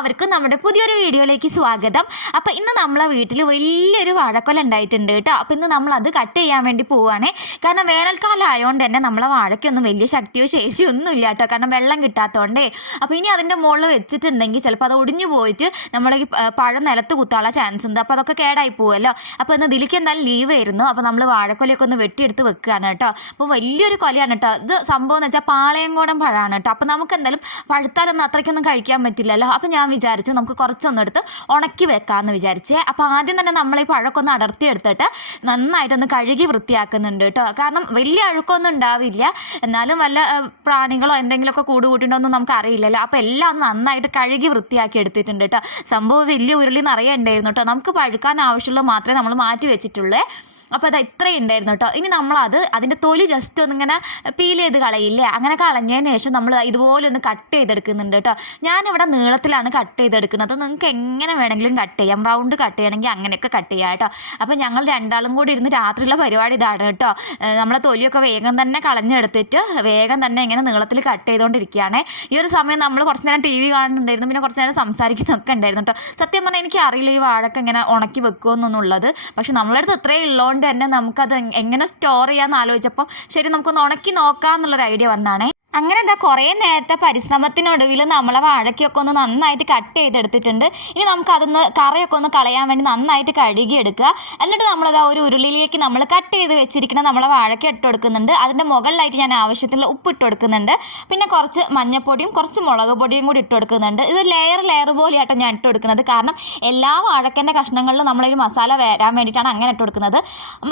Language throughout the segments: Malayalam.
എല്ലാവർക്കും നമ്മുടെ പുതിയൊരു വീഡിയോയിലേക്ക് സ്വാഗതം. അപ്പോൾ ഇന്ന് നമ്മളെ വീട്ടിൽ വലിയൊരു വാഴക്കൊല ഉണ്ടായിട്ടുണ്ട് കേട്ടോ. അപ്പോൾ ഇന്ന് നമ്മൾ അത് കട്ട് ചെയ്യാൻ വേണ്ടി പോവുകയാണേ കാരണം വേനൽക്കാലം ആയതുകൊണ്ട് തന്നെ നമ്മളെ വാഴയ്ക്കൊന്നും വലിയ ശക്തിയോ ശേഷിയോ ഒന്നും ഇല്ല കേട്ടോ. കാരണം വെള്ളം കിട്ടാത്തതുകൊണ്ടേ അപ്പോൾ ഇനി അതിന്റെ മുകളിൽ വെച്ചിട്ടുണ്ടെങ്കിൽ ചിലപ്പോൾ അത് ഒടിഞ്ഞു പോയിട്ട് പ- പഴം നിലത്ത് കുത്താനുള്ള ചാൻസ് ഉണ്ട്. അപ്പോൾ അതൊക്കെ കേടായി പോകുമല്ലോ അപ്പോൾ ഇന്ന് ഇതിലേക്ക് എന്തായാലും ലീവ് ആയിരുന്നു. അപ്പോൾ നമ്മൾ വാഴക്കൊലയൊക്കെ ഒന്ന് വെട്ടിയെടുത്ത് വെക്കുകയാണ് കേട്ടോ. അപ്പോൾ വലിയൊരു കൊലയാണ് കേട്ടോ. ഇത് സംഭവം എന്ന് വെച്ചാൽ പാളയംകോടൻ പഴമാണ് കേട്ടോ. അപ്പോൾ നമുക്ക് എന്തായാലും പഴുത്താലൊന്നും അത്രയ്ക്കൊന്നും കഴിക്കാൻ പറ്റില്ലല്ലോ. അപ്പോൾ ഞാൻ വിചാരിച്ചു. നമുക്ക് കുറച്ചൊന്നെടുത്ത് ഉണക്കി വെക്കാമെന്ന് വിചാരിച്ചേ. അപ്പോൾ ആദ്യം തന്നെ നമ്മൾ ഈ പഴക്കൊന്ന് അടർത്തിയെടുത്തിട്ട് നന്നായിട്ടൊന്ന് കഴുകി വൃത്തിയാക്കുന്നുണ്ട് കേട്ടോ. കാരണം വലിയ അഴുക്കൊന്നും ഉണ്ടാവില്ല. എന്നാലും വല്ല പ്രാണികളോ എന്തെങ്കിലുമൊക്കെ കൂട് കൂട്ടിയിട്ടുണ്ടോന്നും നമുക്ക് അറിയില്ലല്ലോ അപ്പോൾ എല്ലാം നന്നായിട്ട് കഴുകി വൃത്തിയാക്കി എടുത്തിട്ടുണ്ട് കേട്ടോ. സംഭവം വലിയ ഉരുളി നിറയെ കേട്ടോ. നമുക്ക് പഴുക്കാൻ ആവശ്യമുള്ള മാത്രമേ നമ്മൾ മാറ്റി വെച്ചിട്ടുള്ളൂ. അപ്പോൾ അത് ഇത്രയും ഉണ്ടായിരുന്നു കേട്ടോ. ഇനി നമ്മളത് അതിന്റെ തൊലി ജസ്റ്റ് ഒന്നിങ്ങനെ പീൽ ചെയ്ത് കളയില്ലേ? അങ്ങനെ കളഞ്ഞതിന് ശേഷം നമ്മൾ ഇതുപോലെ ഒന്ന് കട്ട് ചെയ്തെടുക്കുന്നുണ്ട് കേട്ടോ. ഞാനിവിടെ നീളത്തിലാണ് കട്ട് ചെയ്തെടുക്കുന്നത്. നിങ്ങൾക്ക് എങ്ങനെ വേണമെങ്കിലും കട്ട് ചെയ്യാം. റൗണ്ട് കട്ട് ചെയ്യണമെങ്കിൽ അങ്ങനെയൊക്കെ കട്ട് ചെയ്യാം കേട്ടോ. അപ്പോൾ ഞങ്ങൾ രണ്ടാളും കൂടി ഇരുന്ന് രാത്രിയുള്ള പരിപാടി ഇതാണ് കേട്ടോ. നമ്മളെ തൊലിയൊക്കെ വേഗം തന്നെ കളഞ്ഞെടുത്തിട്ട് വേഗം തന്നെ ഇങ്ങനെ നീളത്തിൽ കട്ട് ചെയ്തുകൊണ്ടിരിക്കുകയാണ് ഈ ഒരു സമയം നമ്മൾ കുറച്ച് നേരം ടി വി കാണുന്നുണ്ടായിരുന്നു. പിന്നെ കുറച്ച് നേരം സംസാരിക്കുന്നൊക്കെ ഉണ്ടായിരുന്നു കേട്ടോ. സത്യം പറഞ്ഞാൽ എനിക്ക് അറിയില്ല ഈ വാഴക്ക ഇങ്ങനെ ഉണക്കി വെക്കുമെന്നൊന്നുള്ളത് പക്ഷെ നമ്മളടുത്ത് ഇത്രയും ഉള്ളതുകൊണ്ട് തന്നെ നമുക്കത് എങ്- എങ്ങനെ സ്റ്റോർ ചെയ്യാമെന്ന് ആലോചിച്ചപ്പോൾ ശരി നമുക്കൊന്ന് ഉണക്കി നോക്കാം എന്നുള്ളൊരു ഐഡിയ വന്നാണേ അങ്ങനെ എന്താ കുറേ നേരത്തെ പരിശ്രമത്തിനൊടുവിൽ നമ്മളെ വാഴയ്ക്കൊക്കെ ഒന്ന് നന്നായിട്ട് കട്ട് ചെയ്തെടുത്തിട്ടുണ്ട്. ഇനി നമുക്ക് അതൊന്ന് കറിയൊക്കെ ഒന്ന് കളയാൻ വേണ്ടി നന്നായിട്ട് കഴുകിയെടുക്കുക എന്നിട്ട് നമ്മളത് ആ ഒരു ഉരുളിയിലേക്ക് നമ്മൾ കട്ട് ചെയ്ത് വെച്ചിരിക്കുന്ന നമ്മളെ വാഴയ്ക്ക് ഇട്ട് കൊടുക്കുന്നുണ്ട്. അതിന്റെ മുകളിലായിട്ട് ഞാൻ ആവശ്യത്തിലുള്ള ഉപ്പ് ഇട്ട് കൊടുക്കുന്നുണ്ട്. പിന്നെ കുറച്ച് മഞ്ഞപ്പൊടിയും കുറച്ച് മുളക് പൊടിയും കൂടി ഇട്ട് കൊടുക്കുന്നുണ്ട്. ഇത് ലെയർ ലെയർ പോലെയാട്ടോ ഞാൻ ഇട്ട് കൊടുക്കുന്നത്. കാരണം എല്ലാ വാഴക്കന്റെ കഷ്ണങ്ങളിലും നമ്മളൊരു മസാല വരാൻ വേണ്ടിയിട്ടാണ് അങ്ങനെ ഇട്ട് കൊടുക്കുന്നത്.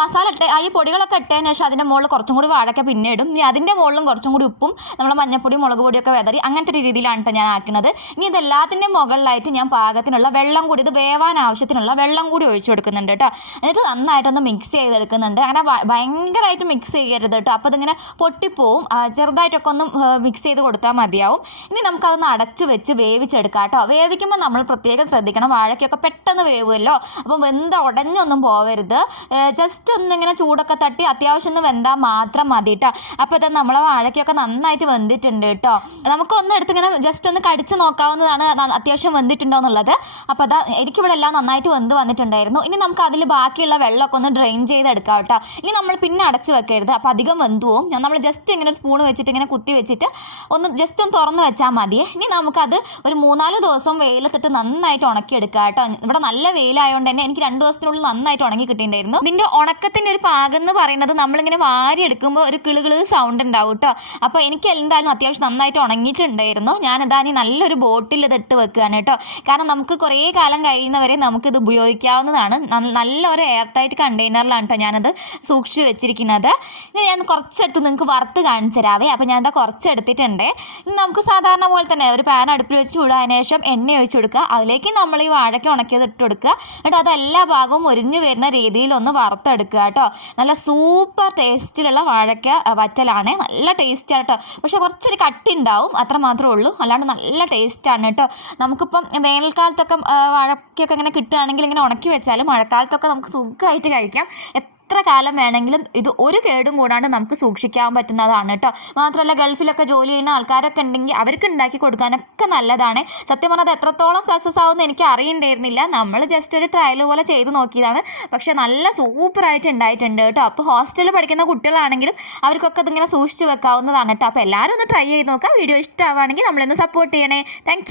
മസാല ഇട്ട് ഈ പൊടികളൊക്കെ ഇട്ടതിന് ശേഷം അതിന്റെ മുകളിൽ കുറച്ചും കൂടി വാഴക്ക പിന്നെ ഇടും. ഇനി അതിന്റെ മുകളിലും കുറച്ചും കൂടി ഉപ്പും നമ്മൾ മഞ്ഞപ്പൊടി മുളക് പൊടിയൊക്കെ വെതറി അങ്ങനത്തെ ഒരു രീതിയിലാണ് കേട്ടോ ഞാൻ ആക്കുന്നത്. ഇനി ഇതെല്ലാത്തിന്റെ മുകളിലായിട്ട് ഞാൻ പാകത്തിനുള്ള വെള്ളം കൂടി ഇത് വേവാൻ ആവശ്യത്തിനുള്ള വെള്ളം കൂടി ഒഴിച്ചു കൊടുക്കുന്നുണ്ട് കേട്ടോ എന്നിട്ട് നന്നായിട്ടൊന്ന് മിക്സ് ചെയ്തെടുക്കുന്നുണ്ട്. അങ്ങനെ ഭയങ്കരമായിട്ട് മിക്സ് ചെയ്യരുത് കേട്ടോ അപ്പോൾ ഇതിങ്ങനെ പൊട്ടിപ്പോവും. ചെറുതായിട്ടൊക്കെ ഒന്ന് മിക്സ് ചെയ്ത് കൊടുത്താൽ മതിയാവും. ഇനി നമുക്കതൊന്ന് അടച്ച് വെച്ച് വേവിച്ചെടുക്കാം കേട്ടോ വേവിക്കുമ്പോൾ നമ്മൾ പ്രത്യേകം ശ്രദ്ധിക്കണം. വാഴയ്ക്കൊക്കെ പെട്ടെന്ന് വേവുമല്ലോ അപ്പം വെന്ത ഉടഞ്ഞൊന്നും പോവരുത്. ജസ്റ്റ് ഒന്നിങ്ങനെ ചൂടൊക്കെ തട്ടി അത്യാവശ്യം ഒന്ന് വെന്താൽ മാത്രം മതി കേട്ടോ അപ്പോൾ ഇത് നമ്മളെ വാഴയ്ക്കൊക്കെ നന്നായിട്ട് വെന്തിട്ടുണ്ട് കേട്ടോ. നമുക്കൊന്ന് എടുത്ത് ഇങ്ങനെ ജസ്റ്റ് ഒന്ന് കടിച്ച് നോക്കാവുന്നതാണ് അത്യാവശ്യം വന്നിട്ടുണ്ടോ എന്നുള്ളത് അപ്പോൾ അതാ എനിക്കിവിടെ എല്ലാം നന്നായിട്ട് വെന്ത് വന്നിട്ടുണ്ടായിരുന്നു. ഇനി നമുക്ക് അതിൽ ബാക്കിയുള്ള വെള്ളമൊക്കെ ഒന്ന് ഡ്രെയിൻ ചെയ്തെടുക്കാം കേട്ടോ. ഇനി നമ്മൾ പിന്നെ അടച്ച് വെക്കരുത്. അപ്പോൾ അധികം വന്ന് ഞാൻ നമ്മൾ ജസ്റ്റ് ഇങ്ങനെ ഒരു സ്പൂൺ വെച്ചിട്ട് ഇങ്ങനെ കുത്തി വെച്ചിട്ട് ഒന്ന് ജസ്റ്റ് ഒന്ന് തുറന്ന് വെച്ചാൽ മതി ഇനി നമുക്കത് ഒരു മൂന്നാൽ ദിവസം വെയിലത്തിട്ട് നന്നായിട്ട് ഉണക്കിയെടുക്കാം കേട്ടോ. ഇവിടെ നല്ല വെയിലായതുകൊണ്ട് തന്നെ എനിക്ക് രണ്ട് ദിവസത്തിനുള്ളിൽ നന്നായിട്ട് ഉണങ്ങി കിട്ടിയിട്ടുണ്ടായിരുന്നു. ഇതിന്റെ ഉണക്കത്തിന്റെ ഒരു പാകം എന്ന് പറയുന്നത് നമ്മളിങ്ങനെ വാരി എടുക്കുമ്പോൾ ഒരു കിളുകിൾ സൗണ്ട് ഉണ്ടാവും കേട്ടോ. അപ്പോൾ എനിക്ക് എന്തായാലും അത്യാവശ്യം നന്നായിട്ട് ഉണങ്ങിയിട്ടുണ്ടായിരുന്നു. ഞാനിതാ ഇനി നല്ലൊരു ബോട്ടിൽ ഇത് ഇട്ട് വെക്കുകയാണ് കേട്ടോ. കാരണം നമുക്ക് കുറേ കാലം കഴിയുന്നവരെ നമുക്കിത് ഉപയോഗിക്കാവുന്നതാണ്. നല്ല- നല്ലൊരു എയർ ടൈറ്റ് കണ്ടെയ്നറിലാണ് കേട്ടോ ഞാനത് സൂക്ഷിച്ച് വെച്ചിരിക്കുന്നത്. ഇനി ഞാൻ കുറച്ചെടുത്ത് നിങ്ങൾക്ക് വറുത്ത് കാണിച്ചു തരാവേ. അപ്പോൾ ഞാൻ കുറച്ചെടുത്തിട്ടുണ്ട്. ഇനി നമുക്ക് സാധാരണ പോലെ തന്നെ ഒരു പാൻ അടുപ്പിൽ വെച്ച് ചൂടായതിനു ശേഷം എണ്ണ ഒഴിച്ച് കൊടുക്കുക. അതിലേക്ക് നമ്മൾ ഈ വാഴയ്ക്ക് ഉണക്കിയത് ഇട്ട് കൊടുക്കുക. എന്നിട്ട് അത് എല്ലാ ഭാഗവും ഒരിഞ്ഞു വരുന്ന രീതിയിൽ ഒന്ന് വറുത്തെടുക്കുക കേട്ടോ. നല്ല സൂപ്പർ ടേസ്റ്റിലുള്ള വാഴയ്ക്ക വറ്റലാണ്. നല്ല ടേസ്റ്റാണ് കേട്ടോ. പക്ഷേ കുറച്ചൊരു കട്ടി ഉണ്ടാവും അത്ര മാത്രമേ ഉള്ളൂ. അല്ലാണ്ട് നല്ല ടേസ്റ്റാണ് കേട്ടോ. നമുക്കിപ്പം വേനൽക്കാലത്തൊക്കെ ആ, വാഴയ്ക്കൊക്കെ ഇങ്ങനെ കിട്ടുകയാണെങ്കിൽ ഇങ്ങനെ ഉണക്കി വെച്ചാലും മഴക്കാലത്തൊക്കെ നമുക്ക് സുഖമായിട്ട് കഴിക്കാം. എത്ര കാലം വേണമെങ്കിലും ഇത് ഒരു കേടും കൂടാണ്ട് നമുക്ക് സൂക്ഷിക്കാൻ പറ്റുന്നതാണ് കേട്ടോ. മാത്രമല്ല ഗൾഫിലൊക്കെ ജോലി ചെയ്യുന്ന ആൾക്കാരൊക്കെ ഉണ്ടെങ്കിൽ അവർക്ക് ഉണ്ടാക്കി കൊടുക്കാനൊക്കെ നല്ലതാണ്. സത്യം പറഞ്ഞാൽ എത്രത്തോളം സക്സസ് ആവുമെന്ന് എനിക്ക് അറിയണ്ടായിരുന്നില്ല. നമ്മൾ ജസ്റ്റ് ഒരു ട്രയൽ പോലെ ചെയ്ത് നോക്കിയതാണ്. പക്ഷേ നല്ല സൂപ്പറായിട്ട് ഉണ്ടായിട്ടുണ്ട് കേട്ടോ. അപ്പോൾ ഹോസ്റ്റലിൽ പഠിക്കുന്ന കുട്ടികളാണെങ്കിലും അവർക്കൊക്കെ ഇതിങ്ങനെ സൂക്ഷിച്ച് വെക്കാവുന്നതാണ് കേട്ടോ. അപ്പോൾ എല്ലാവരും ഒന്ന് ട്രൈ ചെയ്ത് നോക്കുക. വീഡിയോ ഇഷ്ടമാവുകയാണെങ്കിൽ നമ്മളൊന്ന് സപ്പോർട്ട് ചെയ്യണേ. താങ്ക്